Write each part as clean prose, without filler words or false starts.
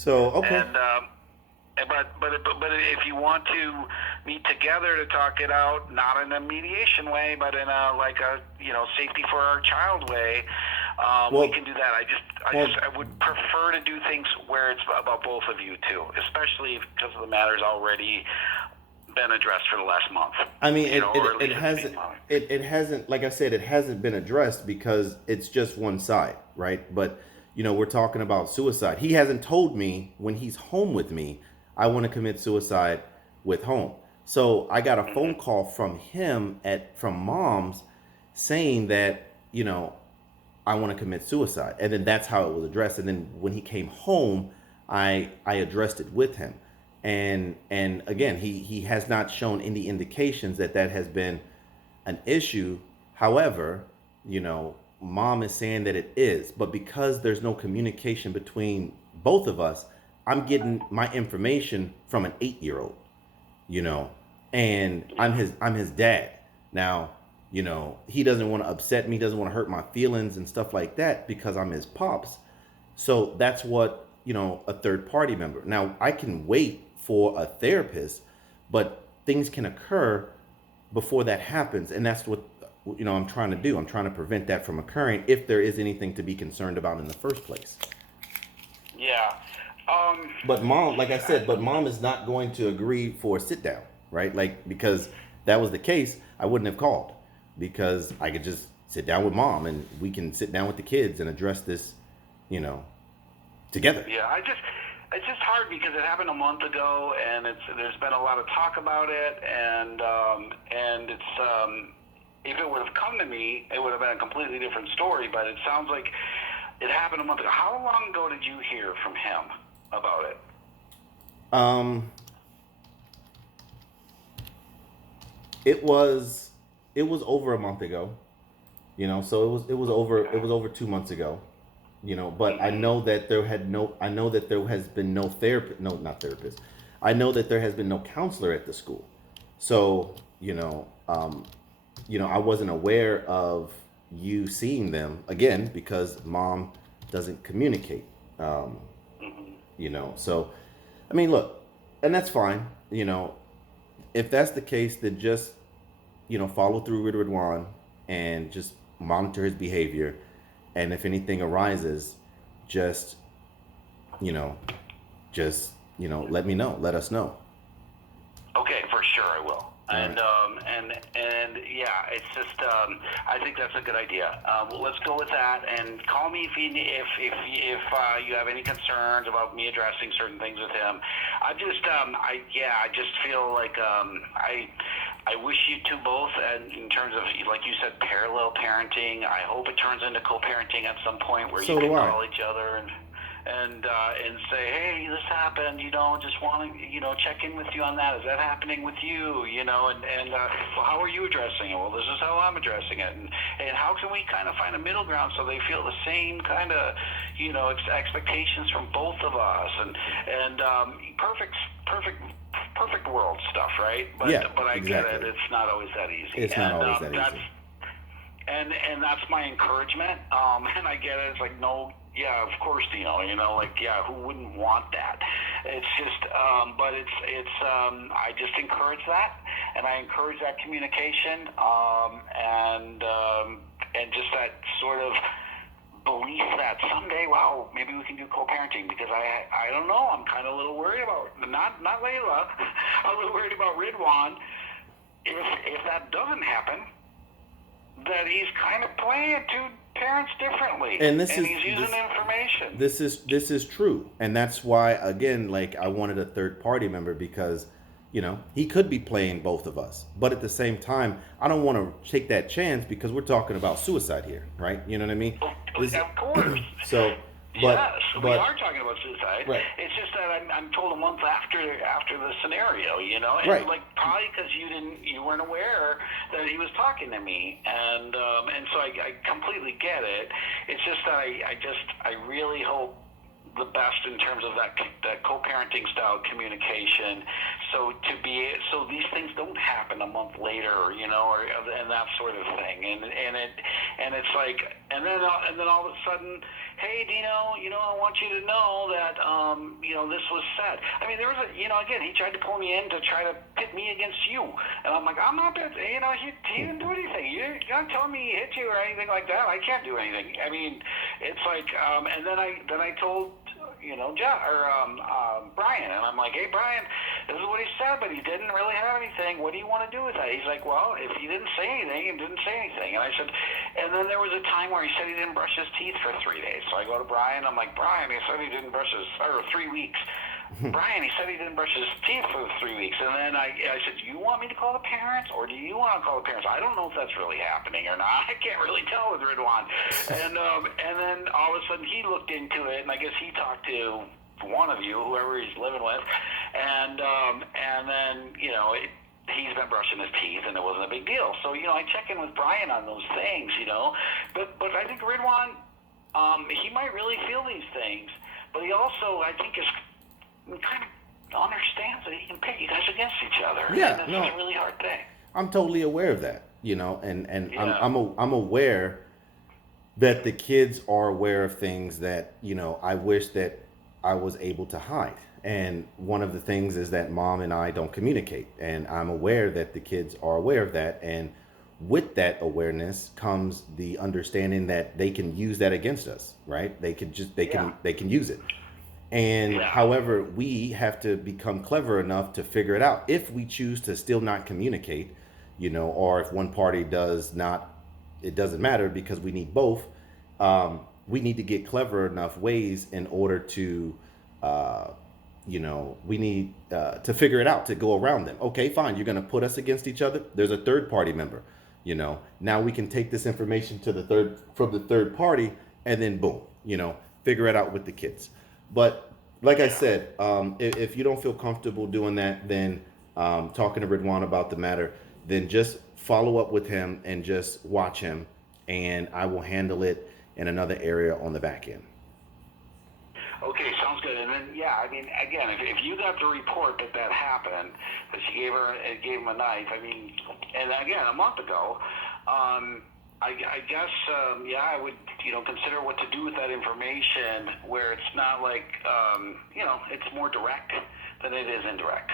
So okay. And but if you want to meet together to talk it out, not in a mediation way, but in a like a safety for our child way, we Well, can do that. well, I would prefer to do things where it's about both of you too, especially because the matter's already been addressed for the last month, I mean, or at it least it's being hasn't monitored. it hasn't, like I said, it hasn't been addressed because it's just one side, right? But we're talking about suicide. He hasn't told me when he's home with me, I want to commit suicide with home. So I got a phone Mm-hmm. call from him at from mom's saying that I want to commit suicide, and then that's how it was addressed. And then when he came home, I addressed it with him, and again, he has not shown any indications that that has been an issue. However, mom is saying that it is, but because there's no communication between both of us, I'm getting my information from an 8 year old, you know, and Yeah. I'm his dad. Now, he doesn't want to upset me, doesn't want to hurt my feelings and stuff like that because I'm his pops. So that's what, a third party member. Now, I can wait for a therapist, but things can occur before that happens, and that's what I'm trying to do. I'm trying to prevent that from occurring if there is anything to be concerned about in the first place. Yeah. Um, But mom, like I said, but mom is not going to agree for a sit down, right? Like, because that was the case, I wouldn't have called because I could just sit down with mom and we can sit down with the kids and address this, you know, together. Yeah, it's just hard because it happened a month ago, and there's been a lot of talk about it, and it's if it would have come to me, it would have been a completely different story. But it sounds like it happened a month ago. How long ago did you hear from him about it? Um, it was it was over a month ago, so it was over 2 months ago, but I Mm-hmm. know that I know that there has been no therapist, no, not therapist. I know that there has been no counselor at the school. So, I wasn't aware of you seeing them again because mom doesn't communicate. Um, Mm-hmm. so I mean, look, and that's fine. If that's the case, then just follow through with Ridwan and just monitor his behavior. And if anything arises, just you know, let me know. Let us know. Okay, for sure I will. All right. And yeah, it's just I think that's a good idea. Well, let's go with that, and call me if you have any concerns about me addressing certain things with him. I just feel like I wish you two both, and in terms of like you said, parallel parenting. I hope it turns into co-parenting at some point where you So do can I. call each other and say, hey, this happened, just want to, check in with you on that. Is that happening with you, well, how are you addressing it? Well, this is how I'm addressing it. And how can we kind of find a middle ground so they feel the same kind of, expectations from both of us and perfect world stuff, right? Yeah, But I get it. exactly. It's not always that easy. It's not always that That's easy. that's my encouragement. And I get it. It's like, no, yeah, of course, like, yeah, who wouldn't want that? It's just, but I just encourage that, and I encourage that communication, and just that sort of belief that someday, wow, maybe we can do co-parenting, because I don't know, I'm kind of a little worried about not Layla, I'm a little worried about Ridwan. If that doesn't happen, that he's kind of playing two parents differently, And this and is he's using this information. this is true, and that's why, again, like, I wanted a third party member because he could be playing both of us, but at the same time I don't want to take that chance because we're talking about suicide here, right? You know what I mean? This Of course. so Yes, we are but talking about suicide. right, It's just that I'm told a month after the scenario, and right. like probably because you weren't aware that he was talking to me, and so I completely get it. It's just that I really hope the best in terms of that co-parenting style communication. So so these things don't happen a month later, and that sort of thing. And it's like, and then all of a sudden, hey, Dino, I want you to know that this was said. I mean, there was again, he tried to pull me in to try to pit me against you, and I'm like, I'm not, he didn't do anything. You're not telling me he hit you or anything like that. I can't do anything. I mean, it's like, and then I told Brian, and I'm like, hey, Brian, this is what he said, but he didn't really have anything. What do you want to do with that? He's like, well, if he didn't say anything, he didn't say anything. And I said, and then there was a time where he said he didn't brush his teeth for 3 days. So I go to Brian, I'm like, Brian, he said he didn't brush or 3 weeks. Brian, he said he didn't brush his teeth for 3 weeks. And then I said, do you want me to call the parents, or do you want to call the parents? I don't know if that's really happening or not. I can't really tell with Ridwan. And then all of a sudden he looked into it, and I guess he talked to one of you, whoever he's living with, and then he's been brushing his teeth, and it wasn't a big deal. So I check in with Brian on those things, but I think Ridwan, he might really feel these things, but he also, I think, is kind of understands that he can pit you guys against each other. Yeah, and it's a really hard thing. I'm totally aware of that, and Yeah. I'm aware that the kids are aware of things that I wish that I was able to hide. And one of the things is that mom and I don't communicate, and I'm aware that the kids are aware of that. And with that awareness comes the understanding that they can use that against us, right? They can use it. And Yeah. however, we have to become clever enough to figure it out. If we choose to still not communicate, or if one party does not, it doesn't matter because we need both. We need to get clever enough ways in order to, we need to figure it out, to go around them. Okay, fine. You're going to put us against each other. There's a third party member, now we can take this information from the third party, and then boom, figure it out with the kids. But like I said, if you don't feel comfortable doing that, then talking to Ridwan about the matter, then just follow up with him and just watch him, and I will handle it in another area on the back end. Okay, sounds good. And then, I mean, again, if you got the report that happened, that she gave him a knife, I mean, and again, a month ago, I guess, I would, consider what to do with that information where it's not like, it's more direct than it is indirect.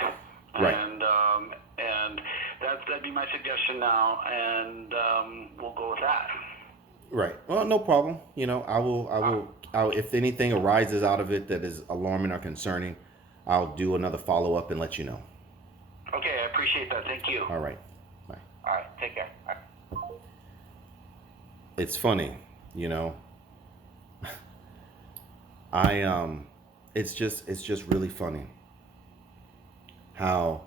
Right. And that'd be my suggestion now, and we'll go with that. Right. Well, no problem. I'll, if anything arises out of it that is alarming or concerning, I'll do another follow up and let you know. Okay, I appreciate that. Thank you. All right. Bye. All right, take care. All right. It's funny, it's just really funny how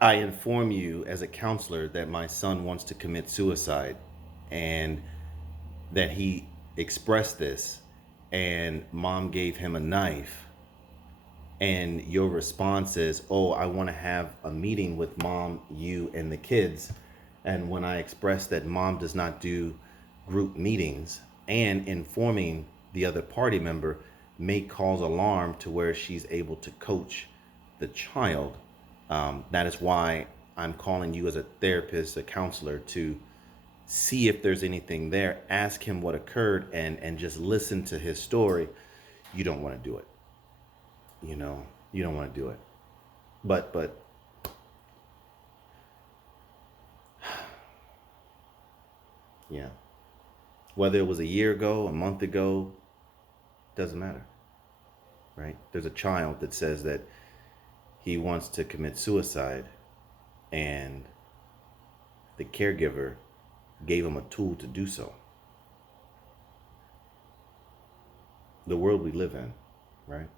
I inform you as a counselor that my son wants to commit suicide, and that he expressed this, and mom gave him a knife, and your response is, oh, I want to have a meeting with mom, you, and the kids. And when I express that mom does not do group meetings, and informing the other party member may cause alarm to where she's able to coach the child, that is why I'm calling you as a therapist, a counselor, to see if there's anything there, ask him what occurred, and just listen to his story. You don't want to do it. You don't want to do it. But yeah. Whether it was a year ago, a month ago, doesn't matter. Right? There's a child that says that he wants to commit suicide, and the caregiver gave him a tool to do so. The world we live in, right?